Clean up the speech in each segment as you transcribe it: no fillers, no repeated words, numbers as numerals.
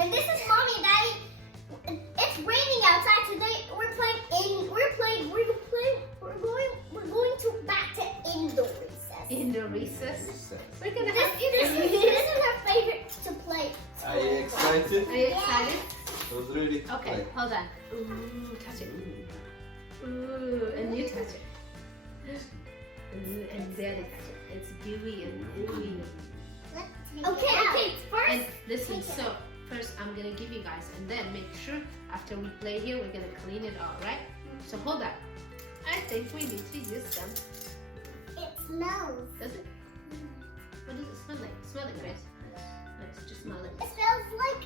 And this is Mommy and Daddy. It's raining outside today. We're going to back to indoor recess. Indoor recess. We're gonna This is our favorite to play. Are you excited? Are you excited? It was really Okay, hold on. Ooh, touch it. Ooh, and you touch it. And Daddy touch it. It's gooey and ooey. Okay, first. And listen, so first I'm gonna give you guys, and then make sure after we play here, we're gonna clean it all, right? So hold on. I think we need to use some. It smells. Does it? What does it smell like? Smell it, Grace. Let's just smell it. It smells like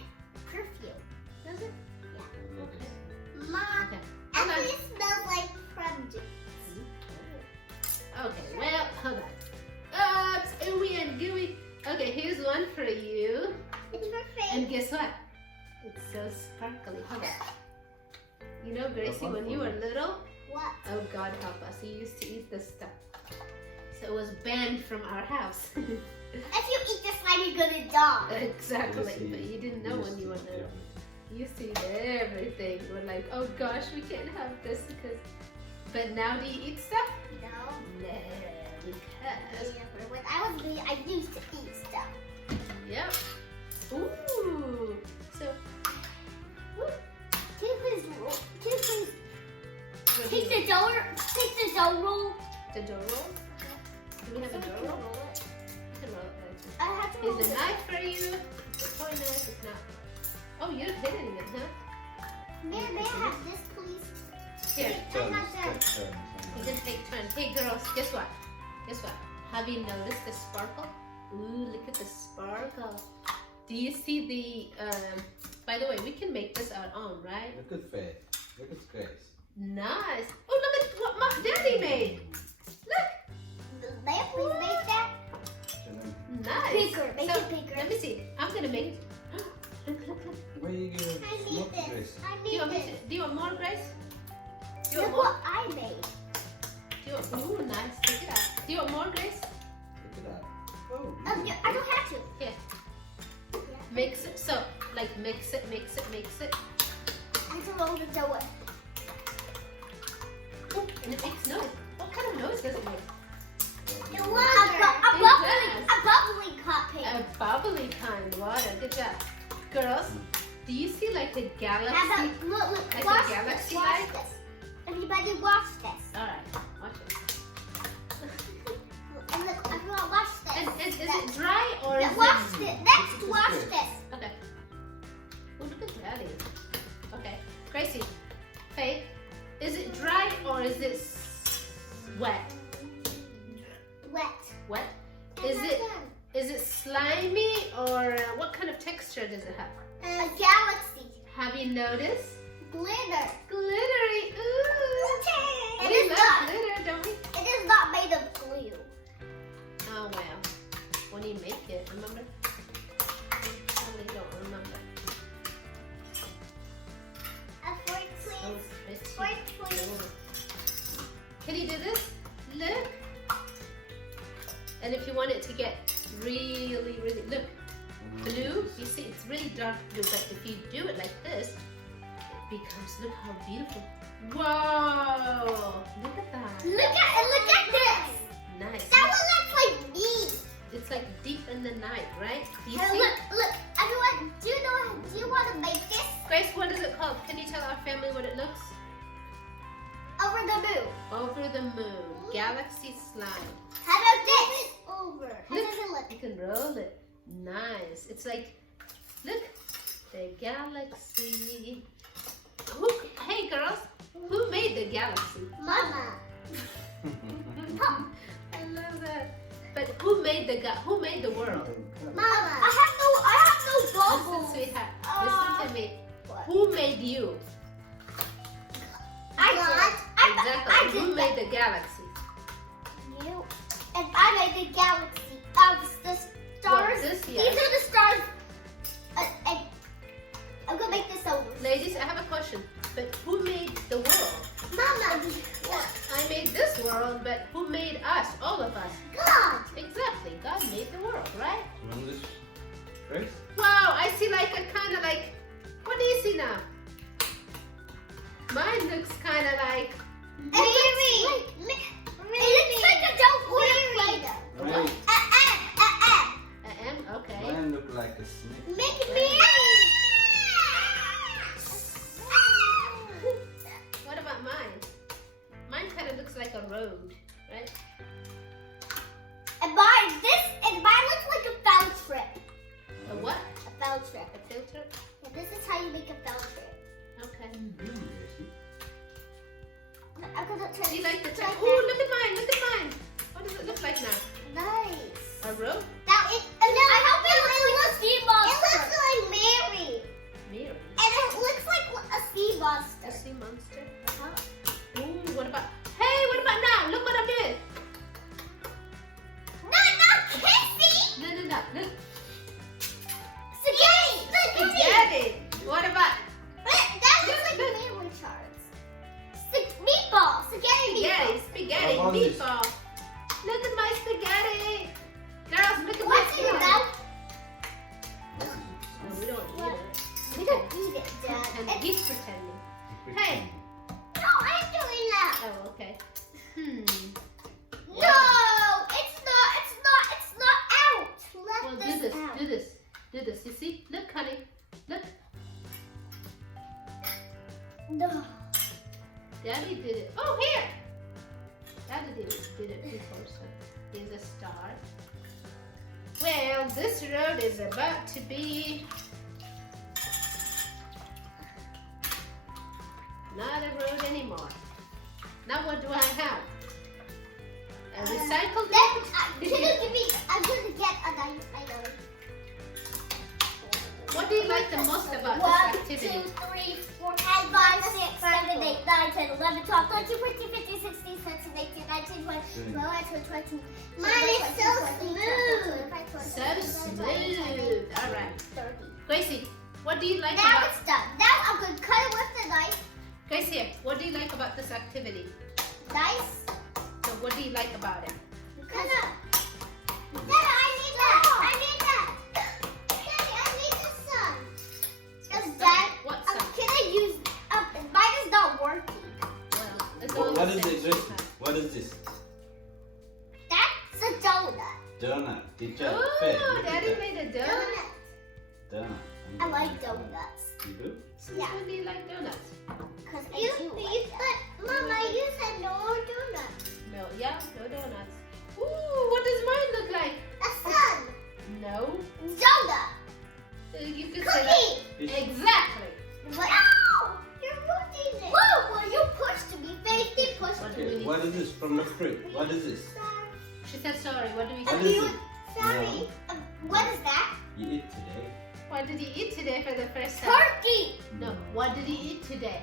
perfume. Does it? Okay. Mom, Okay. actually it smells like creme juice. Okay, well, hold on. Oh, it's ooey and gooey. Okay, here's one for you. It's your And favorite. guess what? It's so sparkly. Hold on. You know, Gracie, when you were little, What? oh God help us, you used to eat this stuff. So it was banned from our house. If you eat this slime, you're gonna die. Exactly, but you didn't know when you were little. You used to eat everything. We're like, oh gosh, we can't have this because. But now do you eat stuff? No. No, because. When I was little, I used to eat stuff. Yep. Ooh. So. Can you please what do take you- the dough roll? the dough roll? Do we have a dough roll? roll it. You can roll it. I have to roll Is a it. knife for you? It's a toy knife. It's not. Oh, you're hitting it, huh? May I have this, please? Here. I have that. You can take turns. Hey girls, guess what? Guess what? Have you noticed the sparkle? Ooh, look at the sparkle. Do you see the, by the way, we can make this our own, right? Look at Faith. Look at Grace. Nice. Oh, look at what my daddy made. Look. May I please make that? Nice. Bigger, make So, it bigger. let me see. I'm going to make it. Look, look, look. Where are you going I to need smoke, this. Grace? I Do you need want me this. to, do you want more, Grace? Do you want Look more? what I made. Do you want, ooh, nice. Take it out. Do you want more, Grace? Look at that. Oh. I don't have to. Here. Mix it. So, like, mix it, mix it, mix it. I have to roll the dough. Ooh, and it makes noise. What kind of noise does it make? A bubbly cup A here. bubbly kind water. Good job. Girls, do you see like the galaxy? How about, look, Like watch a galaxy this, watch light? this. Everybody watch this. Alright, watch it. And look, everyone watch this. And is it dry or is Watch it? this. Next, watch this. Okay. Oh, look at Daddy. Okay. Gracie, Faith, is it dry or is it wet? Wet. Wet? Is it slimy or what kind of texture does it have? A galaxy. Have you noticed? Glitter. Glittery. Ooh. It We is love not. glitter, don't we? It is not made of glue. Oh well. When you make it, remember? I probably don't remember. A fork, So please. pretty. Fork, please. Can you do this? Look. And if you want it to get really, really, look, blue, you see it's really dark blue, but if you do it like this, it becomes, look how beautiful. Whoa! Look at that. Look at this. Nice. That one looks like me. It's like deep in the night, right? Do you Hey, see? look. Everyone, do you want to make this? Grace, what is it called? Can you tell our family what it looks? Over the moon. Over the moon. Galaxy slime. How about this? Over. How Look. does it look? You can roll it. Nice. It's like, look, the galaxy. Hey girls, who made the galaxy? Mama. I love that. But who made the world? Mama. I have no Listen, bubbles. sweetheart. Listen to me. What? Who made you? I did. Exactly. I And who did made the galaxy? You. And I made the galaxy of the stars. What, this? These Yes. are the stars. And I'm gonna make this over. Ladies, I have a question. But who made the world? Mama. What? I made this world, but who made us? All of us. God. Exactly. God made the world, right? English, Grace? Wow, I see like a kind of like kind of like. Mary. It looks like a dog or a Play-Doh. Right. M? Okay. Mine look like a snake. Mary. What about mine? Mine kind of looks like a road, right? And mine looks like a fell trip. A what? A fell trip. A filter? And this is how you make a fell trip. Okay. I'm gonna try Do you like the try type? Ooh, look at mine, look at mine. What does it look like now? Nice. A road? Now I hope it looks like a sea monster. It looks like Mary. Mirror. And it looks like a sea monster. A sea monster? Ooh, what about? Hey, what about now? Look what I'm doing. Not kissy. No. Look. Spaghetti. Spaghetti. What about? That looks like Mary charts. Meatball. Spaghetti meatball. Spaghetti, How about this? meatball. Look at my spaghetti. Girls, look at my What's in your spaghetti. mouth? No, we don't eat it. We don't eat it, Dad. And he's pretending. Hey. No, I'm doing that. Oh, okay. No, it's not out. Let Well, this out. do this. You see? Look, honey. Look. No. Daddy did it. Oh, here. Daddy did it before, so here's a star. Well, this road is about to be not a road anymore. Now what do I have? A recycled road? Can you give me? I'm gonna get a knife. I know. What do you like the most about 1, this 2, activity? 3, 4, 5, 6, 7, 8, 9, 10, 11, 12, 13, 14, 15, 16, 17, 18, 19, 20, 21, 22, 23. Mine is so smooth. So smooth. All right. 30. Gracie, what do you like Now about? it's done. Now I'm gonna cut it with the knife. Gracie, what do you like about this activity? Nice. So what do you like about it? Dada, I need that. I need that. Daddy, I need the sun. Dad, What sun? can I use? Mine is not working. Well, it's all What the is same. this? Gracie? What is this? That's a donut. Donut. Teacher. Oh, Fair. Look at Daddy that. made a donut. Donut. Donut. I like donuts. You do? Yeah. When do you like donuts? Cause Mama, you said no donuts. No, yeah, no donuts. Ooh, what does mine look like? A sun. No. Donut. You could say that. Cookie. Exactly. What? No! You're moving it. Whoa, well, you pushed me. Faith pushed What do me. we Okay, need? what is this from the fridge? What is this? She said sorry. What do we What say? is it? Sorry. What is that? You eat today? What did he eat today for the first time? Turkey. No. What did he eat today?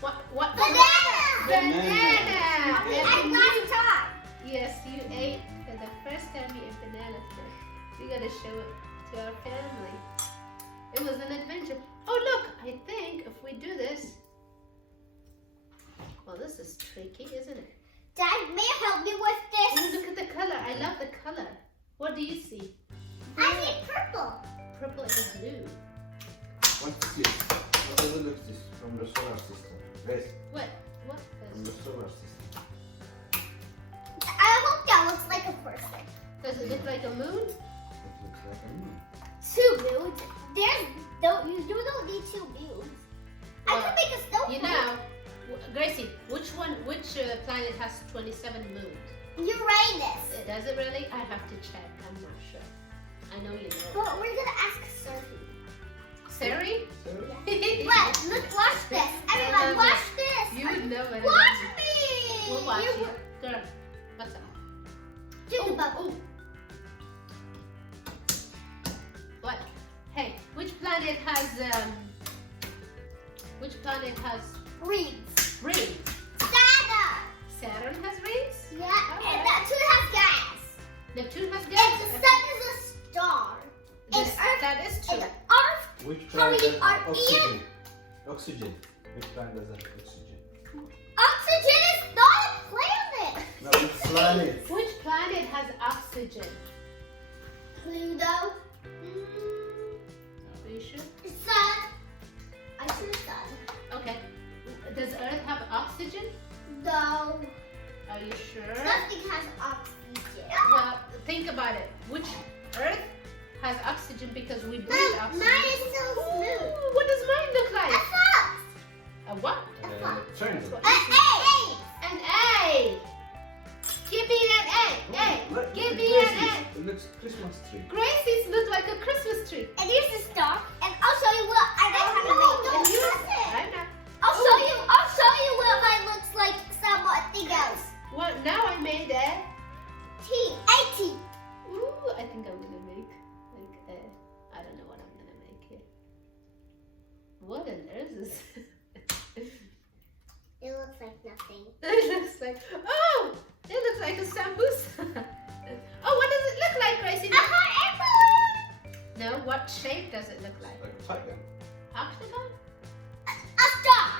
What? Banana. Banana. Mommy, And I you- last time. Yes, you ate for the first time you ate banana today. We gotta show it to our family. It was an adventure. Oh look, I think if we do this. Well, this is tricky, isn't it? Dad, may you help me with Oh, this? look at the color. I love the color. What do you see? I need purple. Purple and blue. What's this? What does it look this from the solar system? Grace, What? What from the solar system. I hope that looks like a person. does it look like a moon? It looks like a moon. 2 moons. You don't need 2 moons. I Well, can make a snow. You know, Gracie, which planet has 27 moons? Uranus. Does it really? I have to check. I'm not sure. I know you know. But we're gonna ask Sophie. Sari? Sorry? What? Look, watch this. Everyone, watch this. You would know what it Watch is. me. We'll watch You you. Girl, what's up? Do the bubble. What? Hey, which planet has Rings. rings? Saturn. Saturn has rings? Yeah. Alright. And Neptune has gas. Neptune has And gas? the sun is a star. And Earth. That is true. And Earth. Which Hurry, planet has our oxygen? Oxygen. Which planet has oxygen? Oxygen is not a planet. No, which planet? Which planet has oxygen? Pluto. Are you sure? Sun. I choose sun. Okay. Does Earth have oxygen? No. Are you sure? Nothing has oxygen. Well, think about it. Which Earth has oxygen because we breathe Mom, oxygen? mine is so smooth. Ooh, what does mine look A like? fox. A what? Triangle. An egg. An A. Give me an A. Look, Give look me at an Gracie's. It looks Christmas tree. Gracie's look like a Christmas tree. And here's the star. And I'll show you what I don't have to make. And yours? I'm not. I'll show you what mine looks like. Something else. Well, now I made a. T. Ooh, I think I'm gonna make like a. I don't know what I'm gonna make here. What on earth is this? It looks like nothing. It looks like. Oh, it looks like a sambusa. Oh, what does it look like, Gracie? A hot apple. No, what shape does it look like? Like a tiger. Octagon? A star.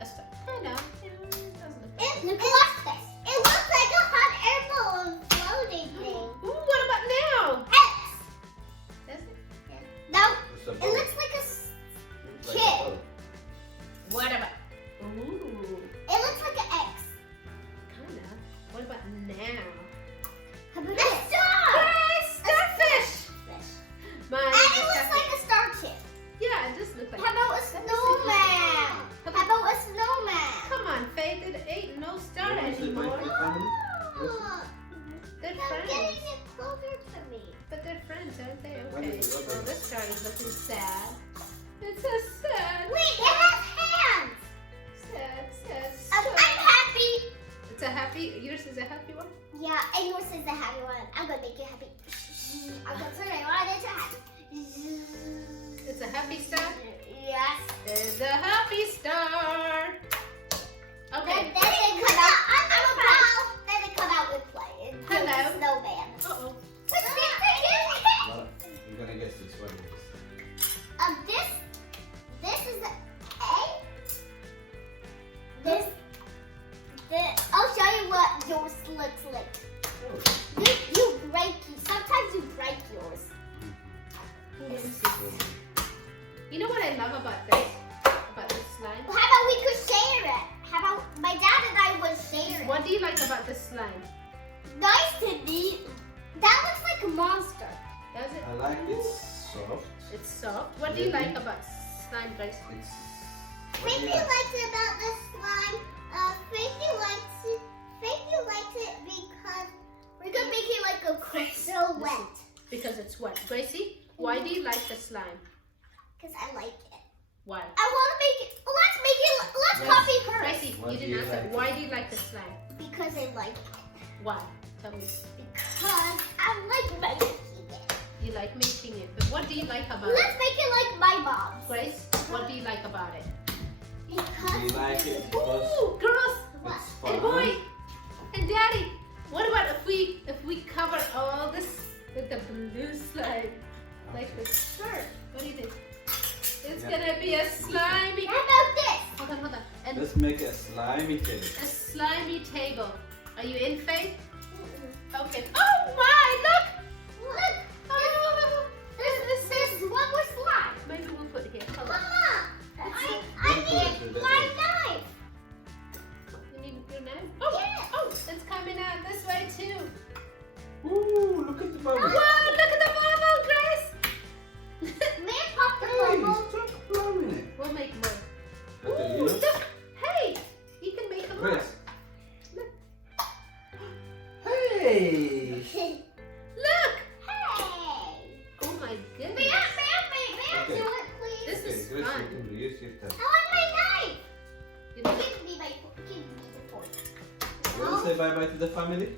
A star. I know. Yeah, it doesn't look like. It looks like a hot air balloon floating thing. Ooh, what about now? X. Does it? No, It's a it boat. looks like a Looks like a kid. boat. What about? Ooh, It looks like an X. kinda. What about now? How about a star? Yes, starfish. Fish. Mine And is it a looks starfish. like a star chip. Yeah, it just looks like. How about a snowman? How about a snowman? Come on, Faith. It ain't no star You want to say bye anymore. to the family? Oh, They're now friends. getting it closer to me. But they're friends, aren't they? When Okay. is it Well, over? this star is looking sad. It's a sad. Wait, it has hands. Sad. I'm happy. It's a happy. Yours is a happy one. Yeah, and yours is the happy one. I'm gonna make you happy. I'm gonna turn it on into happy. It's a happy star. Yes. It's a happy star. Okay. Then they come out. Then they come out and play. And do Hello. the snowman. Uh-oh. What's Well, you're gonna guess this one. This is the A. This. I'll show you what yours looks like. Oh. You break. Sometimes you break yours. Let me see. You know what I love about this? About this slime? How about we could share it? How about my dad and I would share it? What do you like about this slime? Nice to meet. That looks like a monster. Does it? I like it's soft. It's soft. What do you like about slime, Grace? It's. Faithy likes it about the slime. Faithy likes it because we're gonna make it like a silhouette. Because it's what? Gracie, why do you like the slime? Because I like it. Why? I want to make it. Let's make it. Let's Yes. copy her. Gracie, Why you do didn't you answer. like it? Why do you like the slime? Because I like it. Why? Tell me. Because I like making it. You like making it, but what do you like about Let's it? make it like my mom's. Grace, what do you like about it? Because Do you like it because Ooh, girls it's and fun? boy and daddy. What about if we cover all this with the blue slime, like the shirt? What do you think? It's Yeah. gonna be a slimy. How about this? Hold on. And Let's make a slimy table. a slimy table. Are you in, Faith? Okay. Oh my! Look! Look. Oh, There's one more slime. maybe we'll put it here. Hold on. Mama, I Don't put it need to my the- knife. You need your knife? Oh, Yes. oh, it's coming out this way too. Ooh, look at the bubble. Whoa, look at the bubble, Grace! May I pop the Hey, bubble? stop blowing it. We'll make more. Okay, Ooh, you know? look! Hey, you can make a more. Grace. Hey! Look! Hey. Oh my May goodness. I Okay. do it, please? This Okay, is Grace, fun. you can use your touch. I want my knife. You know, Give me the fork. You want to say bye-bye to the family?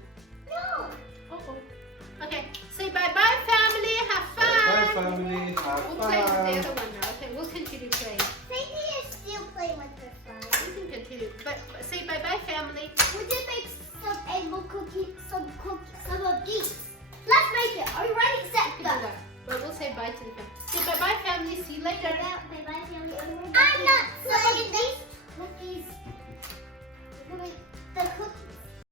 No. uh-oh. Okay, say bye-bye, family. Have fun. Bye-bye, family. Have We'll play with the fun. other one now. Okay, we'll continue playing. Sadie is still playing with her phone. We can continue. But say bye-bye, family. We did make some animal cookies, some of these. Let's make it. Are you ready? Set, We go. can do that. But we'll say bye to the family. Say bye-bye, family. See you later. Bye